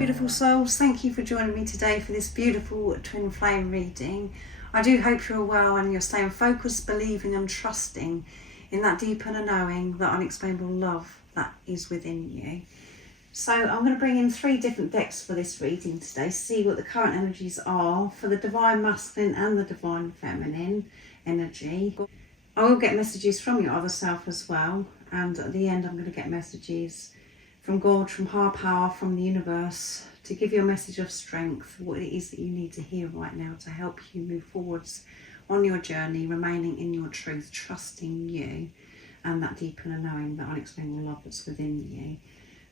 beautiful souls, thank you for joining me today for this beautiful twin flame reading. I do hope you're well and you're staying focused, believing and trusting in that deep inner knowing, that unexplainable love that is within you. So I'm going to bring in 3 different decks for this reading today, see what the current energies are for the divine masculine and the divine feminine energy. I will get messages from your other self as well, and at the end I'm going to get messages from God, from higher power, from the universe, to give you a message of strength, what it is that you need to hear right now to help you move forwards on your journey, remaining in your truth, trusting you and that deep inner knowing, that unexplainable love that's within you.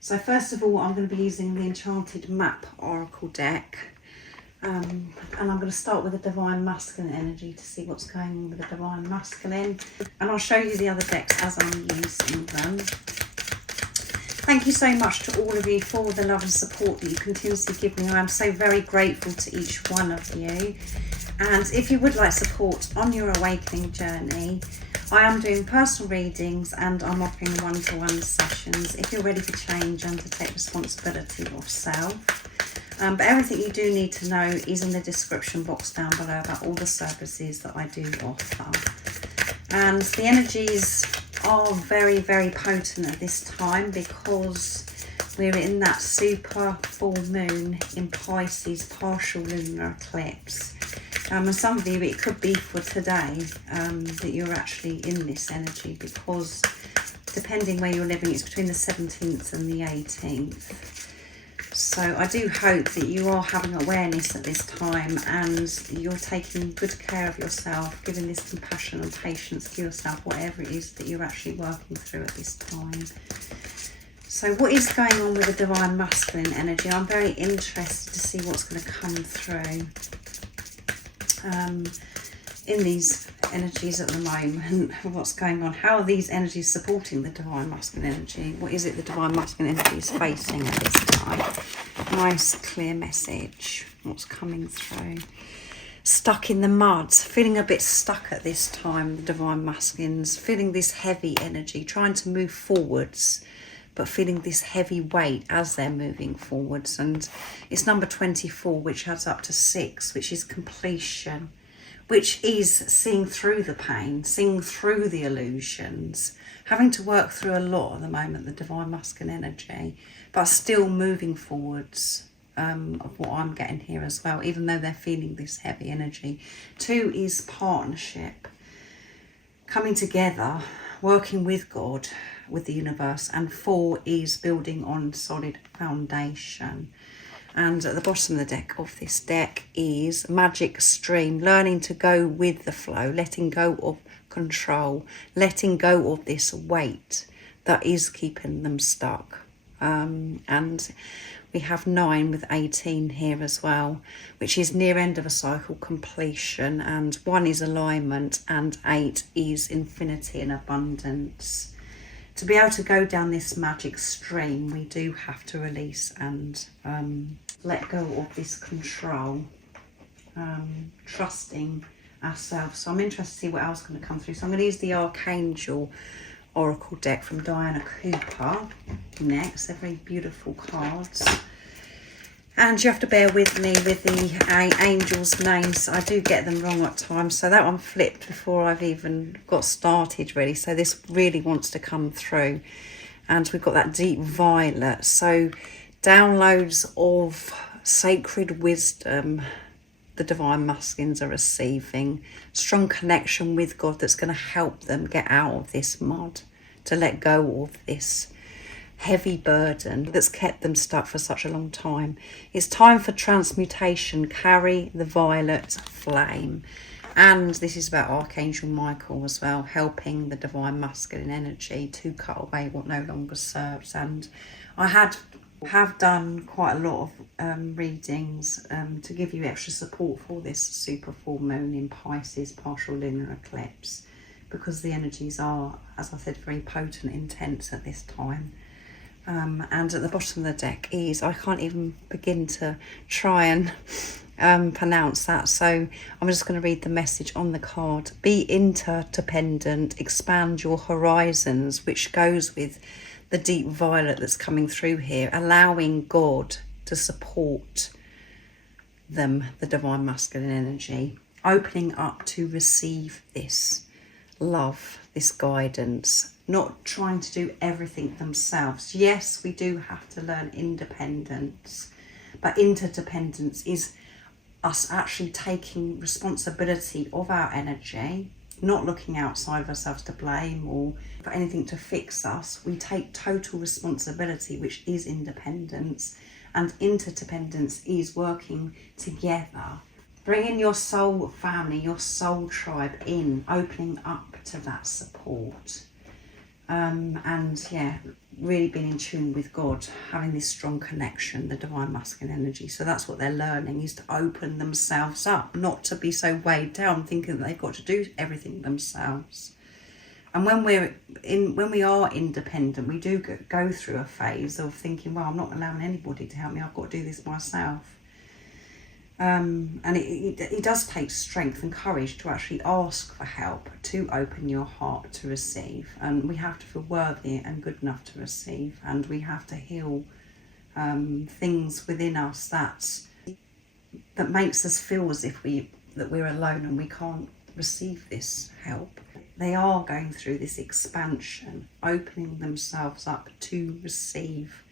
So first of all, I'm going to be using the Enchanted Map Oracle deck, and I'm going to start with the Divine Masculine energy to see what's going on with the Divine Masculine, and I'll show you the other decks as I'm using them. Thank you so much to all of you for the love and support that you continuously give me. I am so very grateful to each one of you. And if you would like support on your awakening journey, I am doing personal readings and I'm offering one-to-one sessions if you're ready for change and to take responsibility of self. But everything you do need to know is in the description box down below about all the services that I do offer. And the energies are very, very potent at this time because we're in that super full moon in Pisces, partial lunar eclipse. And some of you, it could be for today that you're actually in this energy, because depending where you're living, it's between the 17th and the 18th. So I do hope that you are having awareness at this time and you're taking good care of yourself, giving this compassion and patience to yourself, whatever it is that you're actually working through at this time. So what is going on with the Divine Masculine energy? I'm very interested to see what's going to come through in these energies at the moment. What's going on? How are these energies supporting the Divine Masculine energy? What is it the Divine Masculine energy is facing at this time? Nice clear message. What's coming through? Stuck in the mud, feeling a bit stuck at this time. The Divine Masculines feeling this heavy energy, trying to move forwards, but feeling this heavy weight as they're moving forwards. And it's number 24, which adds up to 6, which is completion, which is seeing through the pain, seeing through the illusions, having to work through a lot at the moment, the Divine Masculine energy, but still moving forwards, of what I'm getting here as well, even though they're feeling this heavy energy. 2 is partnership, coming together, working with God, with the universe, and 4 is building on solid foundation. And at the bottom of the deck of this deck is Magic Stream, learning to go with the flow, letting go of control, letting go of this weight that is keeping them stuck. And we have 9 with 18 here as well, which is near end of a cycle, completion, and 1 is alignment, and 8 is infinity and abundance. To be able to go down this magic stream, we do have to release and let go of this control, trusting ourselves. So I'm interested to see what else is going to come through. So I'm going to use the Archangel Oracle deck from Diana Cooper next. They're very beautiful cards. And you have to bear with me with the angels' names. I do get them wrong at times. So that one flipped before I've even got started, really. So this really wants to come through. And we've got that deep violet. So downloads of sacred wisdom the Divine Masculines are receiving. Strong connection with God that's going to help them get out of this mud, to let go of this heavy burden that's kept them stuck for such a long time. It's time for transmutation. Carry the violet flame. And this is about Archangel Michael as well, helping the Divine Masculine energy to cut away what no longer serves. And I have done quite a lot of readings to give you extra support for this super full moon in Pisces, partial lunar eclipse, because the energies are, as I said, very potent, intense at this time. And at the bottom of the deck is, I can't even begin to try and pronounce that, so I'm just going to read the message on the card. Be interdependent, expand your horizons, which goes with the deep violet that's coming through here, allowing God to support them, the divine masculine energy, opening up to receive this love, this guidance, not trying to do everything themselves. Yes, we do have to learn independence, but interdependence is us actually taking responsibility of our energy, not looking outside of ourselves to blame or for anything to fix us. We take total responsibility, which is independence, and interdependence is working together. Bringing your soul family, your soul tribe in, opening up to that support. And yeah, really being in tune with God, having this strong connection, the divine masculine energy. So that's what they're learning, is to open themselves up, not to be so weighed down thinking that they've got to do everything themselves. And when we are independent, we do go through a phase of thinking, well, I'm not allowing anybody to help me, I've got to do this myself. And it does take strength and courage to actually ask for help, to open your heart to receive. And we have to feel worthy and good enough to receive. And we have to heal things within us that makes us feel as if that we're alone and we can't receive this help. They are going through this expansion, opening themselves up to receive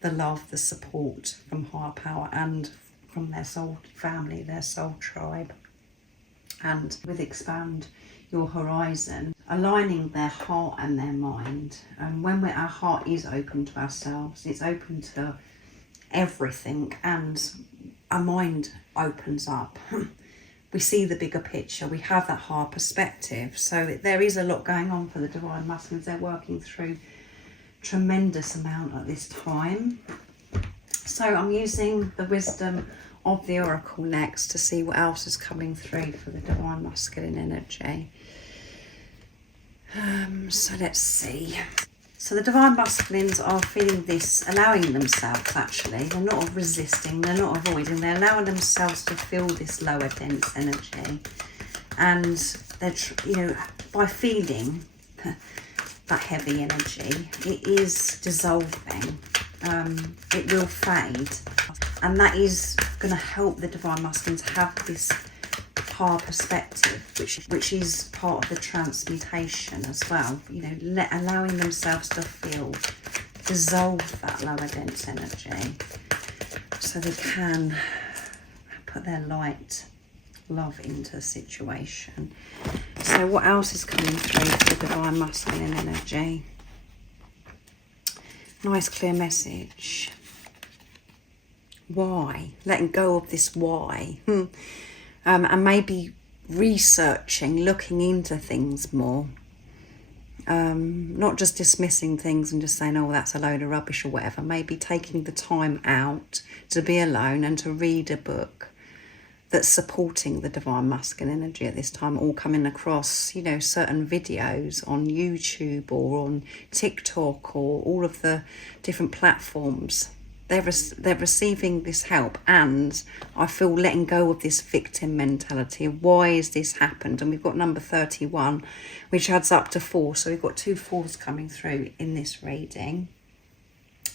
the love, the support from higher power and from their soul family, their soul tribe. And with expand your horizon, aligning their heart and their mind. And when our heart is open to ourselves, it's open to everything, and our mind opens up. We see the bigger picture, we have that higher perspective. So there is a lot going on for the divine masculines. They're working through tremendous amount at this time. So I'm using the wisdom of the oracle next to see what else is coming through for the divine masculine energy. So let's see. So the divine masculines are feeling this, allowing themselves actually. They're not resisting, they're not avoiding, they're allowing themselves to feel this lower dense energy. And they're, by feeling that heavy energy, it is dissolving. It will fade, and that is going to help the divine masculines have this higher perspective, which is part of the transmutation as well. Allowing themselves to feel, dissolve that lower dense energy, so they can put their light, love into the situation. So what else is coming through for the divine masculine energy? Nice clear message. Why? Letting go of this why. And maybe researching, looking into things more. Not just dismissing things and just saying, oh, that's a load of rubbish or whatever. Maybe taking the time out to be alone and to read a book that's supporting the divine masculine energy at this time, all coming across, certain videos on YouTube or on TikTok or all of the different platforms. They're receiving this help, and I feel letting go of this victim mentality of why has this happened. And we've got number 31, which adds up to 4. So we've got 2 4s coming through in this reading.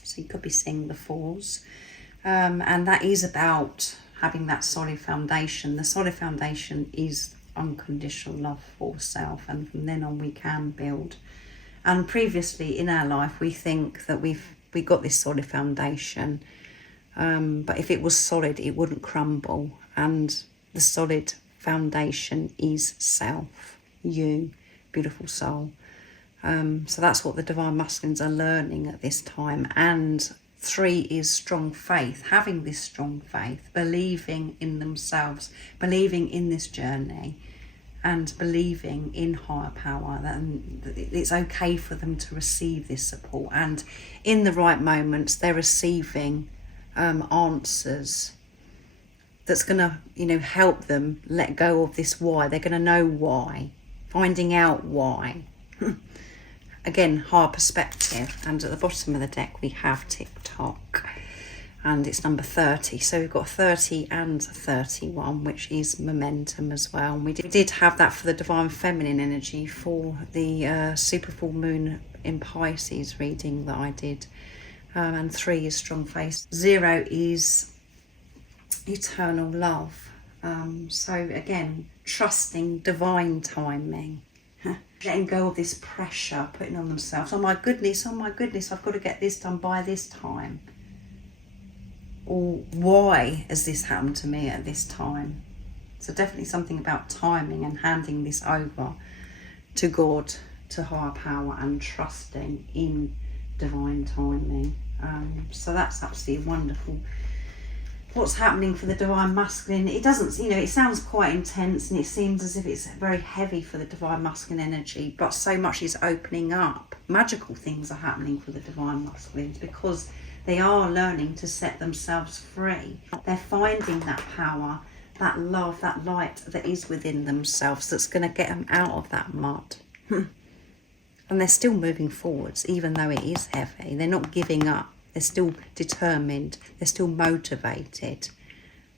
So you could be seeing the 4s. And that is about having that solid foundation. The solid foundation is unconditional love for self, and from then on we can build. And previously in our life we think that we got this solid foundation, but if it was solid it wouldn't crumble, and the solid foundation is self, you, beautiful soul. So that's what the divine masculines are learning at this time. And 3 is strong faith, having this strong faith, believing in themselves, believing in this journey, and believing in higher power, that it's okay for them to receive this support. And in the right moments, they're receiving answers that's going to, help them let go of this why. They're going to know why, finding out why. Again, higher perspective. And at the bottom of the deck we have TikTok, and it's number 30. So we've got 30 and 31, which is momentum as well. And we did have that for the divine feminine energy for the super full moon in Pisces reading that I did and 3 is strong faith. 0 is eternal love. So again, trusting divine timing. Letting go of this pressure, putting on themselves. Oh my goodness, I've got to get this done by this time. Or why has this happened to me at this time? So definitely something about timing and handing this over to God, to higher power, and trusting in divine timing. So that's absolutely wonderful. What's happening for the divine masculine? It doesn't, it sounds quite intense, and it seems as if it's very heavy for the divine masculine energy, but so much is opening up. Magical things are happening for the divine masculines because they are learning to set themselves free. They're finding that power, that love, that light that is within themselves that's going to get them out of that mud. And they're still moving forwards, even though it is heavy. They're not giving up. They're still determined. They're still motivated.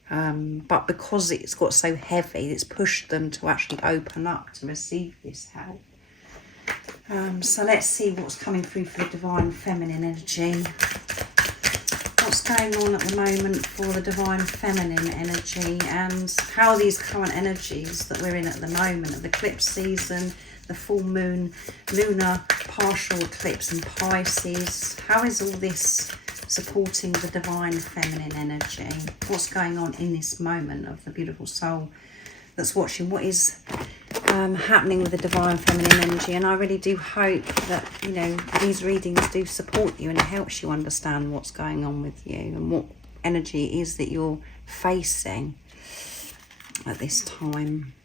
But because it's got so heavy, it's pushed them to actually open up to receive this help. So let's see what's coming through for the divine feminine energy. What's going on at the moment for the divine feminine energy, and how these current energies that we're in at the moment of the eclipse season, the full moon, lunar partial eclipse in Pisces, how is all this supporting the divine feminine energy? What's going on in this moment of the beautiful soul that's watching? What is happening with the divine feminine energy? And I really do hope that these readings do support you and it helps you understand what's going on with you and what energy it is that you're facing at this time.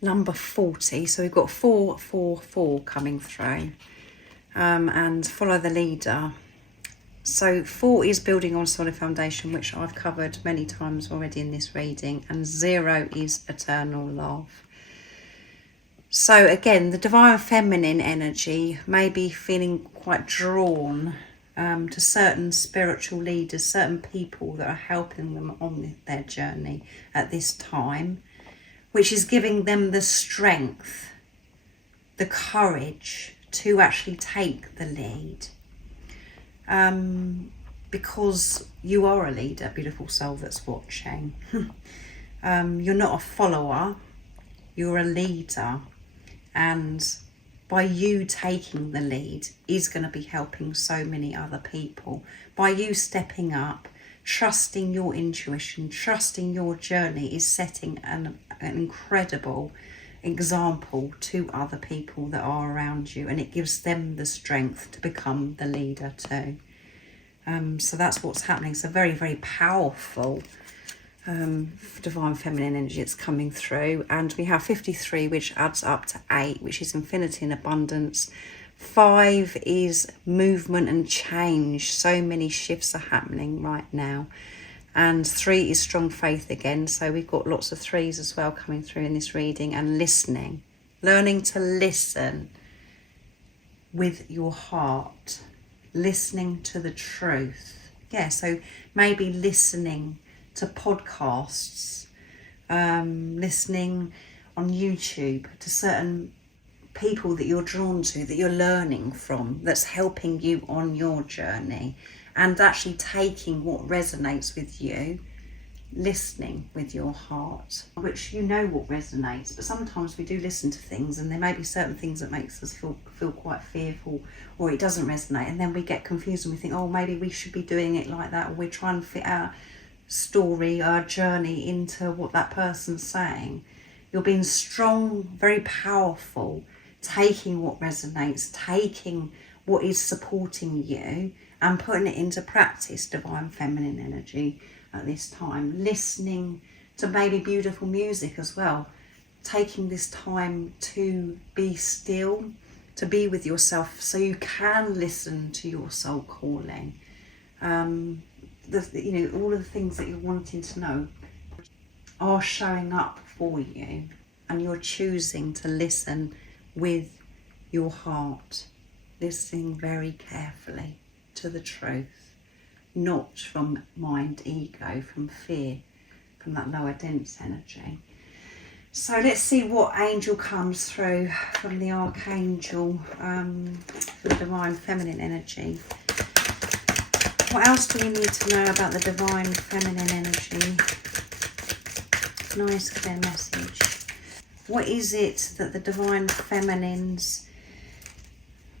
Number 40, so we've got 444 coming through, and follow the leader. So 4 is building on solid foundation, which I've covered many times already in this reading, and 0 is eternal love. So again, the divine feminine energy may be feeling quite drawn to certain spiritual leaders, certain people that are helping them on their journey at this time, which is giving them the strength, the courage to actually take the lead. Because you are a leader, beautiful soul that's watching. You're not a follower, you're a leader. And by you taking the lead is going to be helping so many other people. By you stepping up, trusting your intuition, trusting your journey is setting an incredible example to other people that are around you, and it gives them the strength to become the leader too. So that's what's happening. So very, very powerful divine feminine energy that's coming through. And we have 53, which adds up to 8, which is infinity and abundance. 5 is movement and change. So many shifts are happening right now. And 3 is strong faith again. So we've got lots of 3s as well coming through in this reading. And listening, learning to listen with your heart, listening to the truth. Yeah, so maybe listening to podcasts, listening on YouTube to certain people that you're drawn to, that you're learning from, that's helping you on your journey, and actually taking what resonates with you, listening with your heart, which what resonates. But sometimes we do listen to things and there may be certain things that makes us feel quite fearful, or it doesn't resonate, and then we get confused and we think, oh, maybe we should be doing it like that, or we're trying to fit our story, our journey into what that person's saying. You're being strong, very powerful, taking what resonates, taking what is supporting you and putting it into practice, divine feminine energy at this time. Listening to maybe beautiful music as well, taking this time to be still, to be with yourself so you can listen to your soul calling. All of the things that you're wanting to know are showing up for you, and you're choosing to listen with your heart, listening very carefully to the truth, not from mind, ego, from fear, from that lower dense energy. So let's see what angel comes through from the Archangel for the Divine Feminine energy. What else do we need to know about the Divine Feminine energy? Nice clear message. What is it that the Divine Feminines,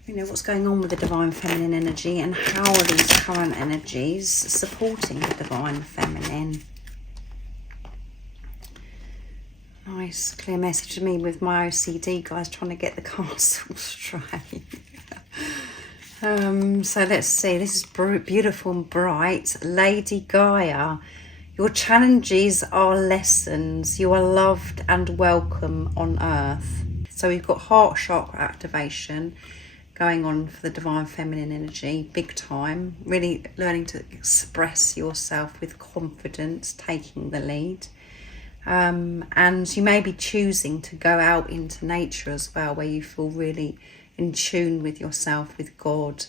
what's going on with the Divine Feminine energy, and how are these current energies supporting the Divine Feminine? Nice clear message to me with my OCD, guys, trying to get the cards all straight. So let's see, this is beautiful and bright. Lady Gaia, your challenges are lessons. You are loved and welcome on earth. So we've got heart chakra activation going on for the Divine Feminine energy, big time. Really learning to express yourself with confidence, taking the lead. And you may be choosing to go out into nature as well, where you feel really in tune with yourself, with God.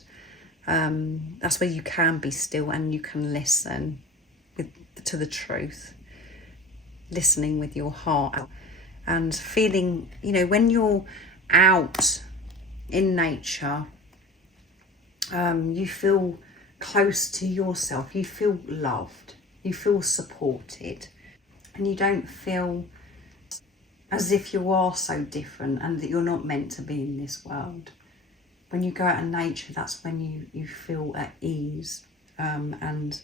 That's where you can be still and you can listen to the truth, listening with your heart and feeling, when you're out in nature, you feel close to yourself, you feel loved, you feel supported, and you don't feel as if you are so different and that you're not meant to be in this world. When you go out in nature, that's when you feel at ease, and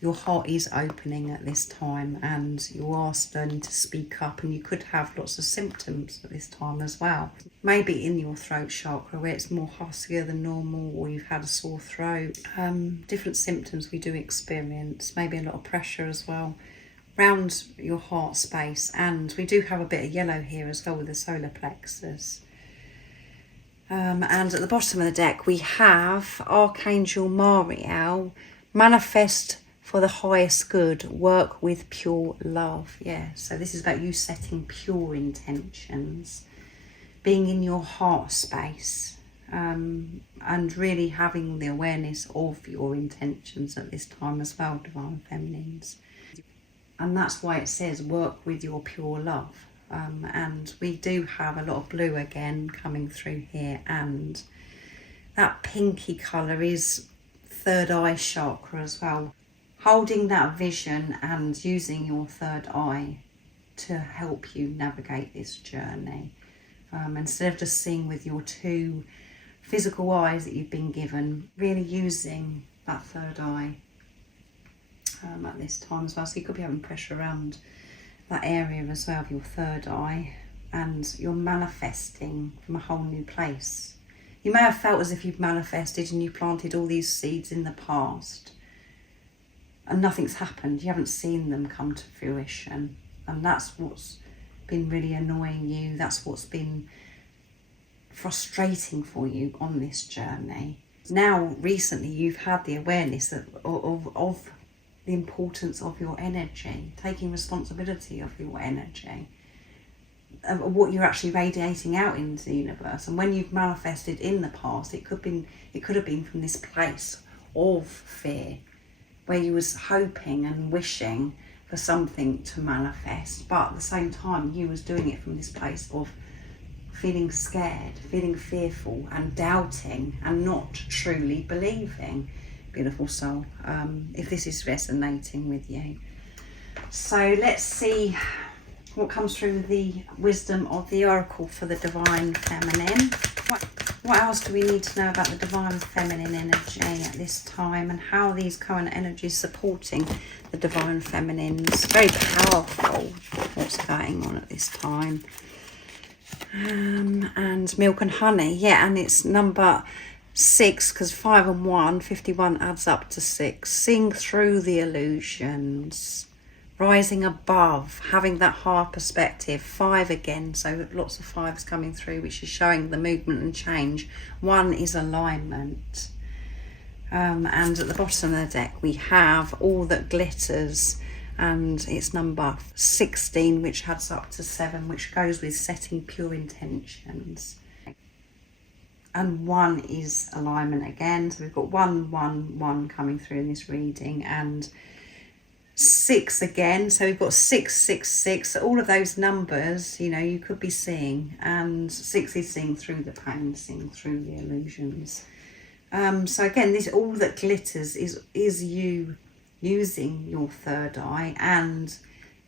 your heart is opening at this time, and you are learning to speak up, and you could have lots of symptoms at this time as well. Maybe in your throat chakra where it's more huskier than normal, or you've had a sore throat. Different symptoms we do experience, maybe a lot of pressure as well around your heart space, and we do have a bit of yellow here as well with the solar plexus. And at the bottom of the deck we have Archangel Mariel, manifest for the highest good, work with pure love. Yeah, so this is about you setting pure intentions, being in your heart space, and really having the awareness of your intentions at this time as well, Divine Feminines. And that's why it says work with your pure love. And we do have a lot of blue again coming through here, and that pinky colour is third eye chakra as well. Holding that vision and using your third eye to help you navigate this journey. Instead of just seeing with your two physical eyes that you've been given, really using that third eye at this time as well. So you could be having pressure around that area as well of your third eye, and you're manifesting from a whole new place. You may have felt as if you've manifested and you planted all these seeds in the past and nothing's happened. You haven't seen them come to fruition, and that's what's been really annoying you. That's what's been frustrating for you on this journey. Now recently you've had the awareness of the importance of your energy, taking responsibility of your energy, of what you're actually radiating out into the universe. And when you've manifested in the past, it could have been from this place of fear, where you was hoping and wishing for something to manifest, but at the same time you was doing it from this place of feeling scared, feeling fearful and doubting and not truly believing. Beautiful soul, if this is resonating with you. So let's see what comes through the wisdom of the oracle for the Divine Feminine. What else do we need to know about the Divine Feminine energy at this time, and how are these current energies supporting the Divine Feminines? Very powerful what's going on at this time. And milk and honey, yeah, and it's number 6, because 5 and 1, 51 adds up to 6. Seeing through the illusions, rising above, having that higher perspective. 5 again, so lots of 5s coming through, which is showing the movement and change. 1 is alignment. And at the bottom of the deck we have all that glitters, and it's number 16, which adds up to 7, which goes with setting pure intentions. And 1 is alignment again, so we've got 1, 1, 1 coming through in this reading, and 6 again, so we've got 666. All of those numbers, you know, you could be seeing, and 6 is seeing through the pain, seeing through the illusions. So again, this, all that glitters is you using your third eye, and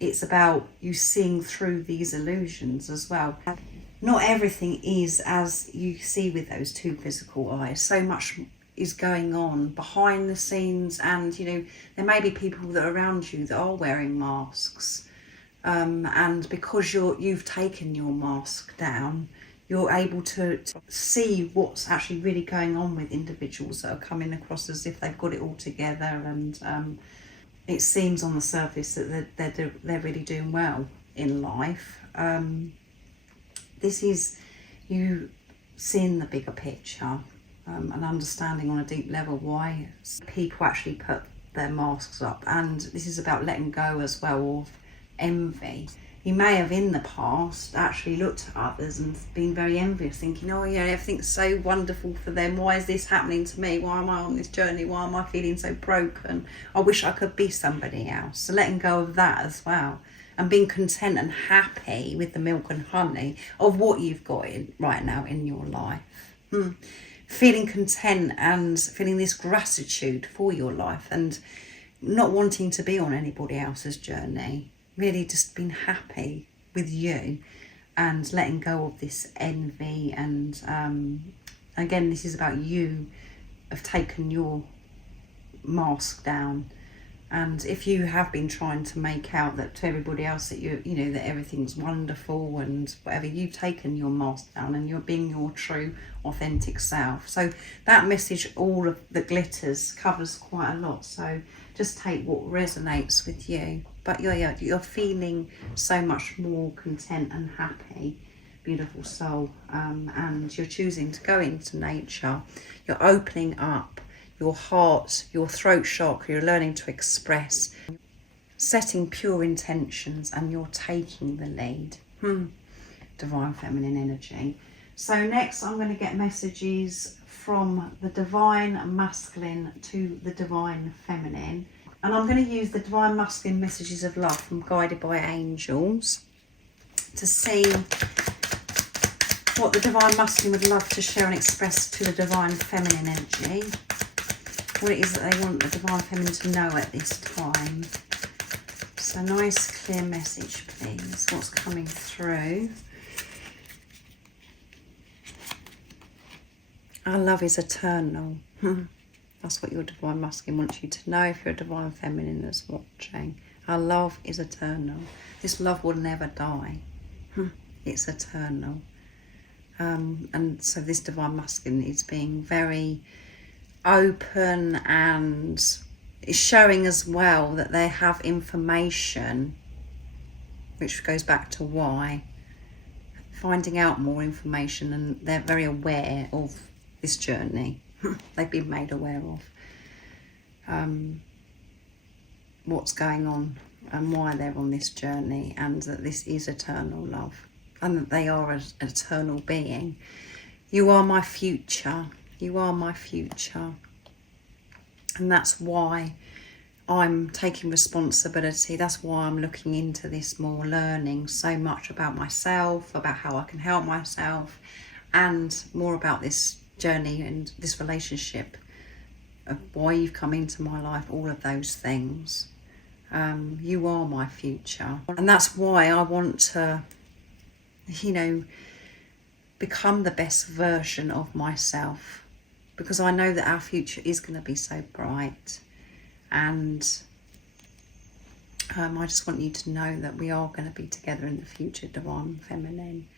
it's about you seeing through these illusions as well. Not everything is as you see with those 2 physical eyes. So much is going on behind the scenes, and you know, there may be people that are around you that are wearing masks, and because you've taken your mask down, you're able to see what's actually really going on with individuals that are coming across as if they've got it all together, and it seems on the surface that they're really doing well in life. This is you seeing the bigger picture, and understanding on a deep level why people actually put their masks up. And this is about letting go as well of envy. You may have in the past actually looked at others and been very envious, thinking, oh yeah, everything's so wonderful for them. Why is this happening to me? Why am I on this journey? Why am I feeling so broken? I wish I could be somebody else. So letting go of that as well, and being content and happy with the milk and honey of what you've got right now in your life. Feeling content and feeling this gratitude for your life, and not wanting to be on anybody else's journey. Really just being happy with you and letting go of this envy. And again, this is about you have taken your mask down. And if you have been trying to make out that to everybody else that you know that everything's wonderful and whatever, you've taken your mask down and you're being your true authentic self. So that message, all of the glitters, covers quite a lot. So just take what resonates with you. But you're feeling so much more content and happy, beautiful soul, and you're choosing to go into nature. You're opening up your heart, your throat chakra. You're learning to express, setting pure intentions, and you're taking the lead. Divine feminine energy. So next I'm going to get messages from the divine masculine to the divine feminine. And I'm going to use the divine masculine messages of love from Guided by Angels to see what the divine masculine would love to share and express to the divine feminine energy. What it is that they want the divine feminine to know at this time. So nice clear message, please. What's coming through? Our love is eternal. That's what your divine masculine wants you to know if your divine feminine is watching. Our love is eternal. This love will never die. It's eternal. And so this divine masculine is being very open and is showing as well that they have information, which goes back to why. Finding out more information, and they're very aware of this journey. They've been made aware of what's going on and why they're on this journey, and that this is eternal love, and that they are an eternal being. You are my future. You are my future. And that's why I'm taking responsibility. That's why I'm looking into this more, learning so much about myself, about how I can help myself, and more about this journey and this relationship, of why you've come into my life, all of those things. You are my future, and that's why I want to, you know, become the best version of myself, because I know that our future is going to be so bright. And I just want you to know that we are going to be together in the future, divine feminine.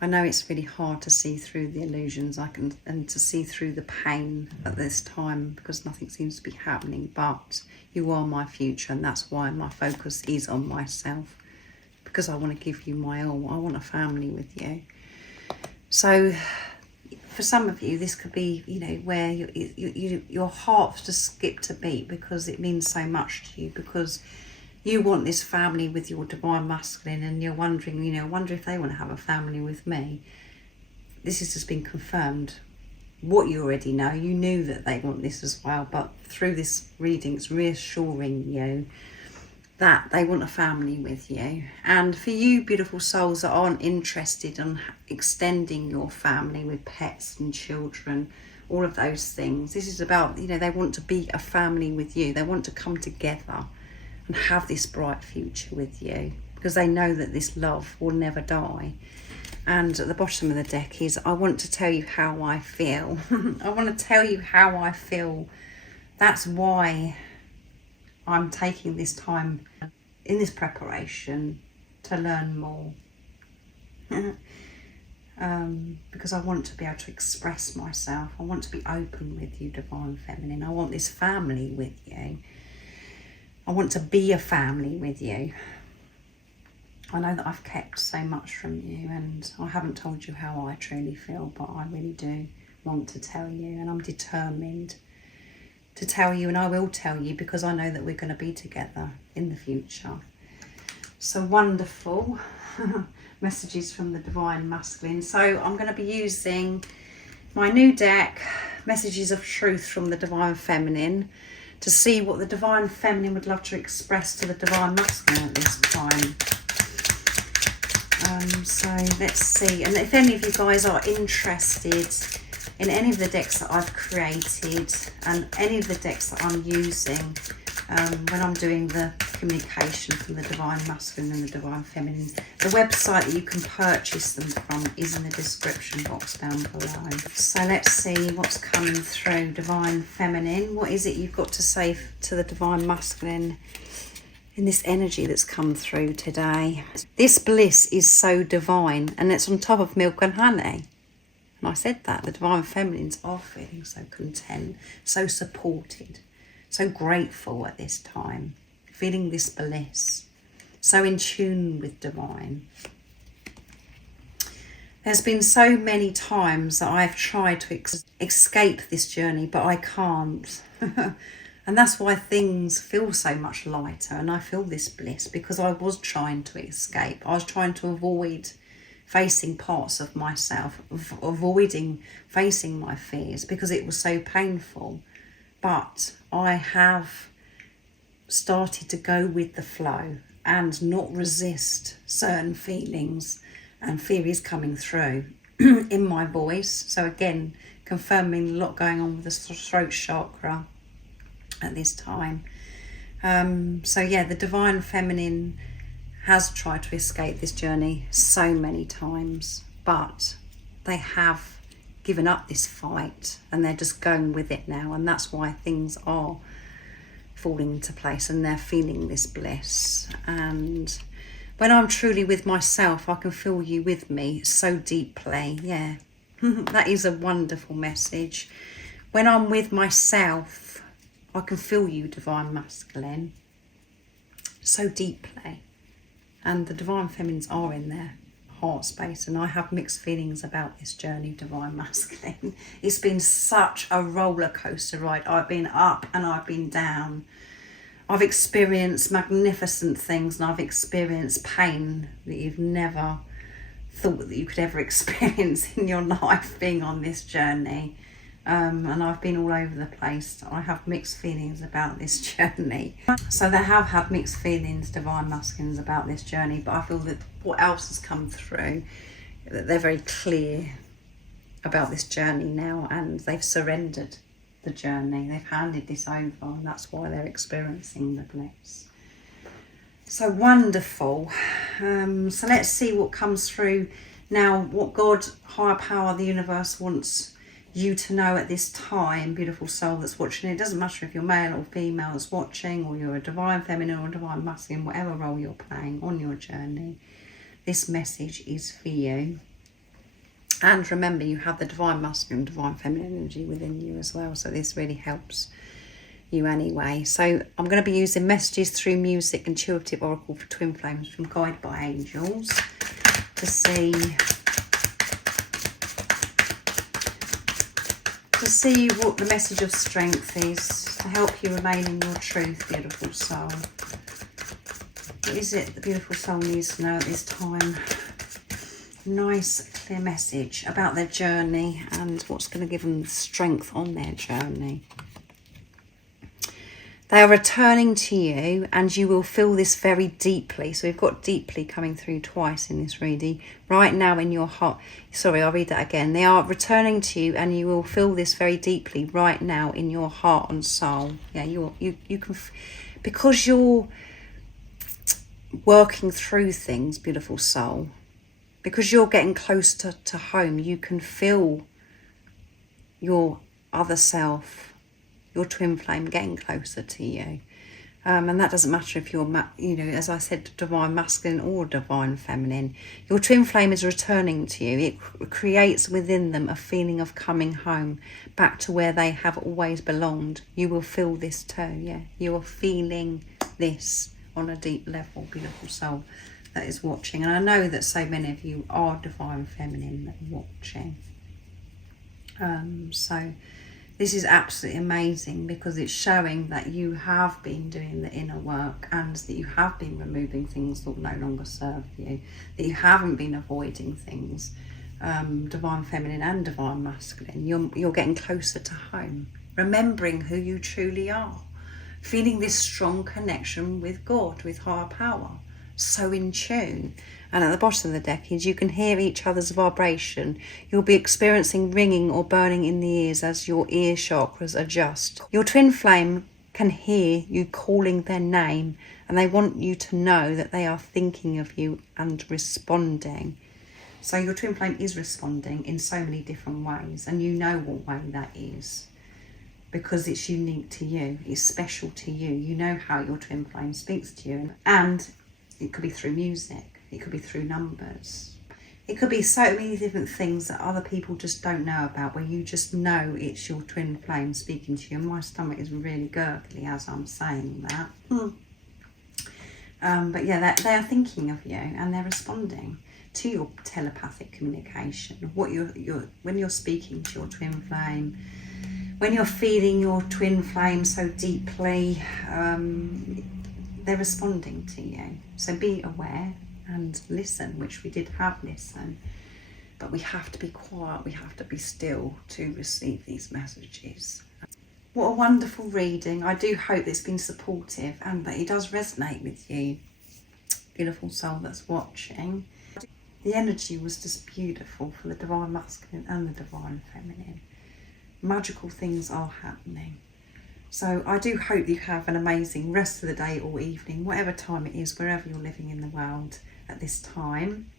I know it's really hard to see through the illusions, and to see through the pain at this time, because nothing seems to be happening, but you are my future, and that's why my focus is on myself, because I want to give you my all. I want a family with you. So for some of you, this could be, you know, where your heart's just skipped a beat, because it means so much to you, because you want this family with your divine masculine, and you're wondering, you know, I wonder if they want to have a family with me. This has just been confirmed. What you already know, you knew that they want this as well, but through this reading, it's reassuring you that they want a family with you. And for you beautiful souls that aren't interested in extending your family with pets and children, all of those things, this is about, you know, they want to be a family with you. They want to come together and have this bright future with you, because they know that this love will never die. And at the bottom of the deck is, I want to tell you how I feel. I want to tell you how I feel. That's why I'm taking this time in this preparation to learn more. Because I want to be able to express myself. I want to be open with you, Divine Feminine. I want this family with you. I want to be a family with you. I know that I've kept so much from you, and I haven't told you how I truly feel, but I really do want to tell you, and I'm determined to tell you, and I will tell you, because I know that we're going to be together in the future. So wonderful messages from the Divine Masculine. So I'm going to be using my new deck, Messages of Truth from the Divine Feminine, to see what the Divine Feminine would love to express to the Divine Masculine at this time. So let's see. And if any of you guys are interested in any of the decks that I've created and any of the decks that I'm using when I'm doing the communication from the Divine Masculine and the Divine Feminine, the website that you can purchase them from is in the description box down below. So let's see what's coming through. Divine Feminine, what is it you've got to say to the Divine Masculine in this energy that's come through today? This bliss is so divine, and it's on top of milk and honey. And I said that the Divine Feminines are feeling so content, so supported, so grateful at this time, feeling this bliss, so in tune with divine. There's been so many times that I've tried to escape this journey, but I can't. And that's why things feel so much lighter, and I feel this bliss, because I was trying to escape. I was trying to avoid facing parts of myself, avoiding facing my fears, because it was so painful. But I have started to go with the flow and not resist certain feelings, and fear is coming through in my voice. So again, confirming a lot going on with the throat chakra at this time. So yeah, the Divine Feminine has tried to escape this journey so many times, but they have given up this fight and they're just going with it now, and that's why things are falling into place and they're feeling this bliss. And when I'm truly with myself, I can feel you with me so deeply. Yeah, that is a wonderful message. When I'm with myself, I can feel you, Divine Masculine, so deeply. And the Divine Feminines are in their heart space, and I have mixed feelings about this journey, Divine Masculine. It's been such a roller coaster ride. I've been up and I've been down. I've experienced magnificent things, and I've experienced pain that you've never thought that you could ever experience in your life being on this journey. And I've been all over the place. I have mixed feelings about this journey. So they have had mixed feelings, Divine Masculines, about this journey, but I feel that what else has come through, that they're very clear about this journey now, and they've surrendered the journey. They've handed this over, and that's why they're experiencing the bliss. So wonderful. So let's see what comes through now, what God, higher power, the universe wants you to know at this time, beautiful soul that's watching. It doesn't matter if you're male or female that's watching, or you're a Divine Feminine or a Divine Masculine, whatever role you're playing on your journey, this message is for you. And remember, you have the Divine Masculine, Divine Feminine energy within you as well, so this really helps you anyway. So I'm going to be using messages through music and intuitive oracle for twin flames from Guided by Angels to see what the message of strength is to help you remain in your truth, beautiful soul. What is it the beautiful soul needs to know at this time? Nice clear message about their journey and what's going to give them strength on their journey. They are returning to you, and you will feel this very deeply. So we've got deeply coming through twice in this reading. Right now in your heart. Sorry, I'll read that again. They are returning to you, and you will feel this very deeply right now in your heart and soul. Yeah, you can, because you're working through things, beautiful soul. Because you're getting closer to home, you can feel your other self, your twin flame, getting closer to you. And that doesn't matter if you're, as I said, divine masculine or divine feminine. Your twin flame is returning to you. It creates within them a feeling of coming home, back to where they have always belonged. You will feel this too, yeah. You are feeling this on a deep level, beautiful soul that is watching. And I know that so many of you are divine feminine that are watching. So this is absolutely amazing, because it's showing that you have been doing the inner work, and that you have been removing things that no longer serve you, that you haven't been avoiding things, divine feminine and divine masculine. You're getting closer to home, remembering who you truly are, feeling this strong connection with God, with higher power, so in tune. And at the bottom of the deck is you can hear each other's vibration. You'll be experiencing ringing or burning in the ears as your ear chakras adjust. Your twin flame can hear you calling their name, and they want you to know that they are thinking of you and responding. So your twin flame is responding in so many different ways, and you know what way that is, because it's unique to you. It's special to you. You know how your twin flame speaks to you, and it could be through music. It could be through numbers. It could be so many different things that other people just don't know about, where you just know it's your twin flame speaking to you. And my stomach is really gurgly as I'm saying that. But yeah, they are thinking of you, and they're responding to your telepathic communication. What when you're speaking to your twin flame, when you're feeling your twin flame so deeply, they're responding to you. So be aware and listen, which we did have listen, but we have to be quiet, we have to be still to receive these messages. What a wonderful reading. I do hope it's been supportive and that it does resonate with you, beautiful soul that's watching. The energy was just beautiful for the divine masculine and the divine feminine. Magical things are happening. So I do hope you have an amazing rest of the day or evening, whatever time it is, wherever you're living in the world at this time.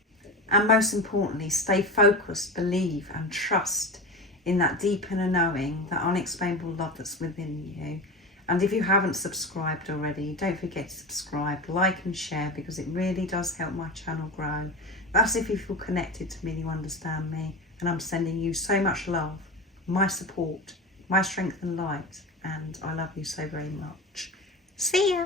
And most importantly, stay focused, believe and trust in that deep inner knowing, that unexplainable love that's within you. And if you haven't subscribed already, don't forget to subscribe, like and share, because it really does help my channel grow. That's if you feel connected to me and you understand me. And I'm sending you so much love, my support, my strength and light. And I love you so very much. See ya.